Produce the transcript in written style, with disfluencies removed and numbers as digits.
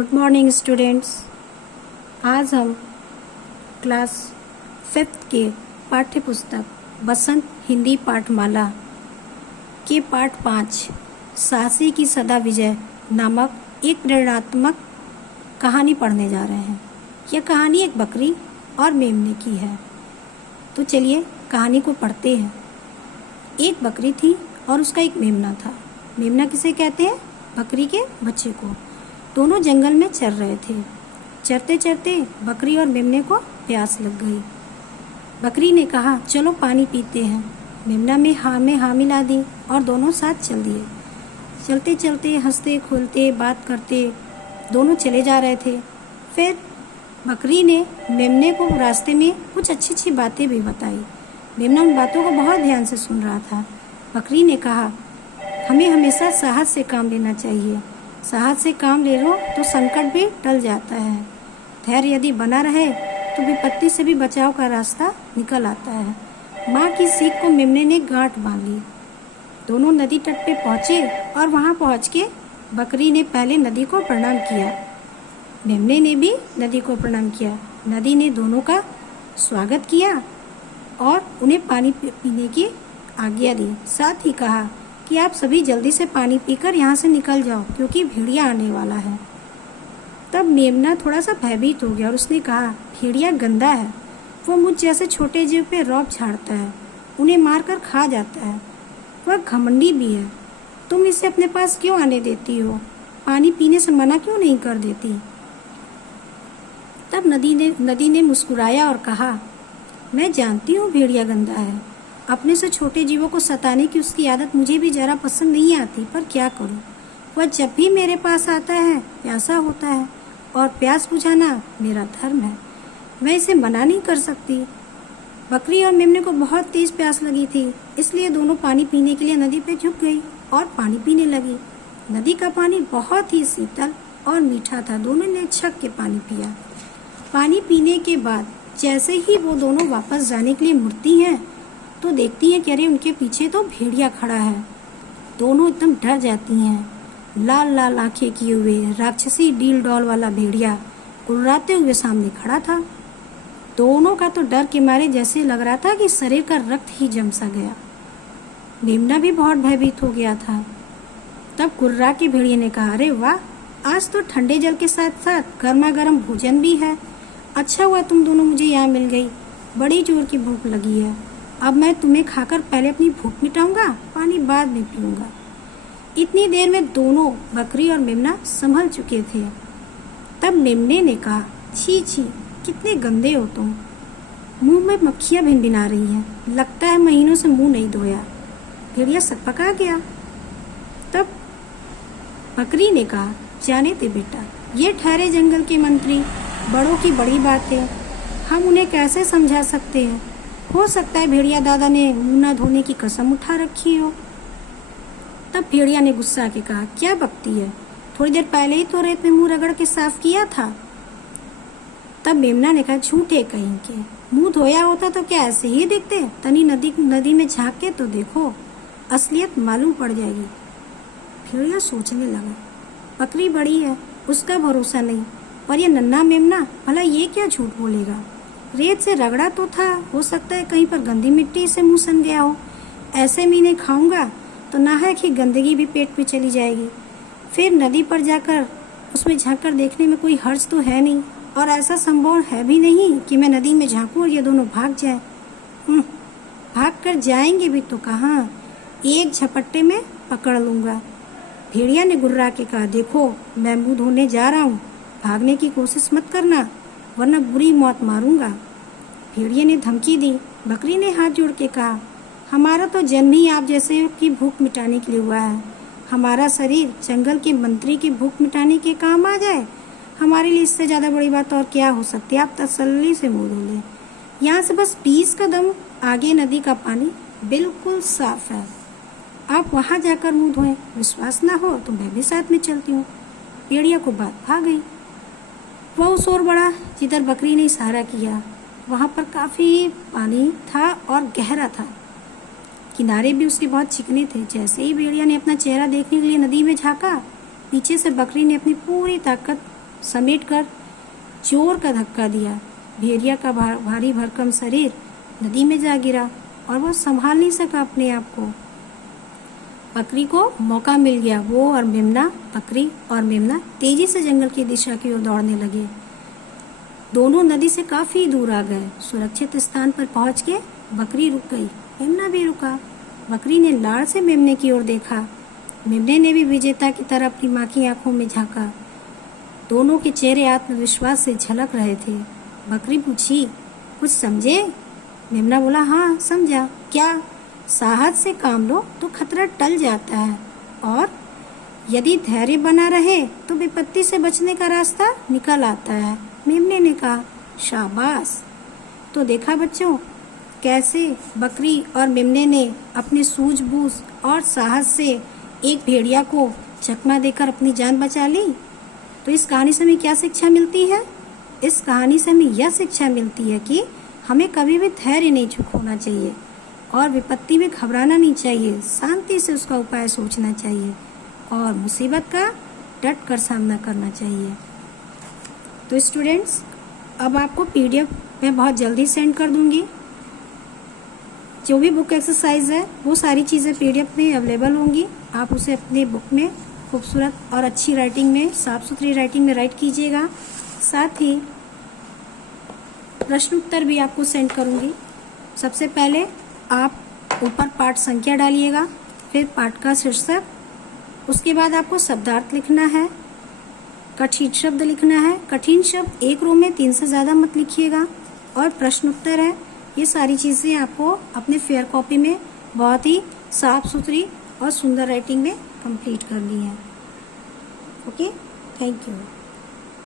Good morning students. आज हम class 5th के पाठ्य पुस्तक बसंत हिंदी पाठमाला के पाठ 5 साहसी की सदा विजय नामक एक प्रेरणात्मक कहानी पढ़ने जा रहे हैं। यह कहानी एक बकरी और मेमने की है। तो चलिए कहानी को पढ़ते हैं। एक बकरी थी और उसका एक मेमना था। मेमना किसे कहते हैं? बकरी के बच्चे को। दोनों जंगल में चर रहे थे। चरते चरते बकरी और मेमने को प्यास लग गई। बकरी ने कहा, चलो पानी पीते हैं। मेमना में हाँ मिला दी और दोनों साथ चल दिए। चलते चलते हंसते खोलते बात करते दोनों चले जा रहे थे। फिर बकरी ने मेमने को रास्ते में कुछ अच्छी अच्छी बातें भी बताई। मेमना उन बातों को बहुत ध्यान से सुन रहा था। बकरी ने कहा, हमें हमेशा साहस से काम लेना चाहिए। साहस से काम ले लो तो संकट भी टल जाता है। धैर्य यदि बना रहे तो विपत्ति से भी बचाव का रास्ता निकल आता है। माँ की सीख को मेमने ने गांठ बांध ली। दोनों नदी तट पे पहुँचे और वहाँ पहुँच के बकरी ने पहले नदी को प्रणाम किया। मेमने ने भी नदी को प्रणाम किया। नदी ने दोनों का स्वागत किया और उन्हें पानी पीने की आज्ञा दी। साथ ही कहा कि आप सभी जल्दी से पानी पीकर यहाँ से निकल जाओ क्योंकि भेड़िया आने वाला है। तब मेमना थोड़ा सा भयभीत हो गया और उसने कहा, भेड़िया गंदा है। वो मुझ जैसे छोटे जीव पे रौब झाड़ता है, उन्हें मारकर खा जाता है। वह घमंडी भी है। तुम इसे अपने पास क्यों आने देती हो? पानी पीने से मना क्यों नहीं कर देती? तब नदी ने मुस्कुराया और कहा, मैं जानती हूँ भेड़िया गंदा है। अपने से छोटे जीवों को सताने की उसकी आदत मुझे भी जरा पसंद नहीं आती, पर क्या करूं? वह जब भी मेरे पास आता है प्यासा होता है और प्यास बुझाना मेरा धर्म है। मैं इसे मना नहीं कर सकती। बकरी और मेमने को बहुत तेज प्यास लगी थी, इसलिए दोनों पानी पीने के लिए नदी पे झुक गई और पानी पीने लगी। नदी का पानी बहुत ही शीतल और मीठा था। दोनों ने छक के पानी पिया। पानी पीने के बाद जैसे ही वो दोनों वापस जाने के लिए मुड़ती हैं तो देखती हैं कि अरे उनके पीछे तो भेड़िया खड़ा है। दोनों एकदम डर जाती हैं। लाल लाल आंखें किए हुए राक्षसी डील डॉल वाला भेड़िया कुर्राते हुए सामने खड़ा था। दोनों का तो डर के मारे जैसे लग रहा था कि शरीर का रक्त ही जम सा गया। मेमना भी बहुत भयभीत हो गया था। तब कुर्रा के भेड़िए ने कहा, अरे वाह, आज तो ठंडे जल के साथ साथ गर्मा गर्म भोजन भी है। अच्छा हुआ तुम दोनों मुझे यहाँ मिल गई। बड़ी जोर की भूख लगी है। अब मैं तुम्हें खाकर पहले अपनी भूख मिटाऊंगा, पानी बाद में पीऊंगा। इतनी देर में दोनों बकरी और मेमना संभल चुके थे। तब मेमने ने कहा, छी छी, कितने गंदे हो तुम। मुंह में मक्खियां भिनभिना रही हैं। लगता है महीनों से मुंह नहीं धोया। भेड़िया सकपका गया। तब बकरी ने कहा, जाने दे बेटा, ये ठहरे जंगल के मंत्री, बड़ों की बड़ी बात है। हम उन्हें कैसे समझा सकते हैं? हो सकता है भेड़िया दादा ने मुंह न धोने की कसम उठा रखी हो। तब भेड़िया ने गुस्सा के कहा, क्या बकती है? थोड़ी देर पहले ही तो रेत में मुंह रगड़ के साफ किया था। तब मेमना ने कहा, झूठे कहीं के, मुंह धोया होता तो क्या ऐसे ही दिखते? तनी नदी में झांक के तो देखो, असलियत मालूम पड़ जाएगी। भेड़िया सोचने लगा, बकरी बड़ी है, उसका भरोसा नहीं, पर यह नन्हा मेमना भला ये क्या झूठ बोलेगा? रेत से रगड़ा तो था, हो सकता है कहीं पर गंदी मिट्टी से मुंह सन गया हो। ऐसे में इन्हें खाऊंगा तो नाहक ही गंदगी भी पेट पे चली जाएगी। फिर नदी पर जाकर उसमें झांककर देखने में कोई हर्ज तो है नहीं, और ऐसा संभव है भी नहीं कि मैं नदी में झांकूं और ये दोनों भाग जाए। भाग कर जाएंगे भी तो कहाँ, एक झपट्टे में पकड़ लूंगा। भेड़िया ने गुर्रा के कहा, देखो मैं मुंह धोने जा रहा हूँ, भागने की कोशिश मत करना वरना बुरी मौत मारूंगा। भेड़िए ने धमकी दी। बकरी ने हाथ जोड़ के कहा, हमारा तो जन्म ही आप जैसे की भूख मिटाने के लिए हुआ है। हमारा शरीर जंगल के मंत्री की भूख मिटाने के काम आ जाए, हमारे लिए इससे ज़्यादा बड़ी बात और क्या हो सकती है? आप तसल्ली से मुँह धो लें। यहाँ से बस 20 कदम आगे नदी का पानी बिल्कुल साफ है। आप वहाँ जाकर मुँह धोएं। विश्वास ना हो तो मैं भी साथ में चलती हूँ। भेड़िया को बात भा गई। वह उस ओर बढ़ा जिधर बकरी ने इशारा किया। वहाँ पर काफ़ी पानी था और गहरा था। किनारे भी उसके बहुत चिकने थे। जैसे ही भेड़िया ने अपना चेहरा देखने के लिए नदी में झाँका, पीछे से बकरी ने अपनी पूरी ताकत समेटकर जोर का धक्का दिया। भेड़िया का भारी भरकम शरीर नदी में जा गिरा और वो संभाल नहीं सका अपने आप को। बकरी को मौका मिल गया। वो और मेमना, बकरी और मेमना तेजी से जंगल की दिशा की ओर दौड़ने लगे। दोनों नदी से काफी दूर आ गए। सुरक्षित स्थान पर पहुंच के बकरी रुक गई, मेमना भी रुका। बकरी ने लाड़ से मेमने की ओर देखा। मेमने ने भी विजेता की तरह अपनी माँ की आंखों में झांका। दोनों के चेहरे आत्मविश्वास से झलक रहे थे। बकरी पूछी, कुछ समझे? मेमना बोला, हाँ समझा। क्या? साहस से काम लो तो खतरा टल जाता है, और यदि धैर्य बना रहे तो विपत्ति से बचने का रास्ता निकल आता है। मेमने ने कहा, शाबाश। तो देखा बच्चों, कैसे बकरी और मेमने ने अपने सूझबूझ और साहस से एक भेड़िया को चकमा देकर अपनी जान बचा ली। तो इस कहानी से हमें क्या शिक्षा मिलती है? इस कहानी से हमें यह शिक्षा मिलती है कि हमें कभी भी धैर्य नहीं खोना चाहिए और विपत्ति में घबराना नहीं चाहिए। शांति से उसका उपाय सोचना चाहिए और मुसीबत का डट कर सामना करना चाहिए। तो स्टूडेंट्स, अब आपको PDF मैं बहुत जल्दी सेंड कर दूंगी। जो भी बुक एक्सरसाइज है वो सारी चीज़ें PDF में अवेलेबल होंगी। आप उसे अपने बुक में खूबसूरत और अच्छी राइटिंग में, साफ सुथरी राइटिंग में राइट कीजिएगा। साथ ही प्रश्न उत्तर भी आपको सेंड करूंगी। सबसे पहले आप ऊपर पाठ संख्या डालिएगा, फिर पाठ का शीर्षक, उसके बाद आपको शब्दार्थ लिखना है, कठिन शब्द लिखना है। कठिन शब्द एक रो में 3 से ज़्यादा मत लिखिएगा, और प्रश्न उत्तर है। ये सारी चीज़ें आपको अपने फेयर कॉपी में बहुत ही साफ सुथरी और सुंदर राइटिंग में कंप्लीट करनी है। Okay, thank you.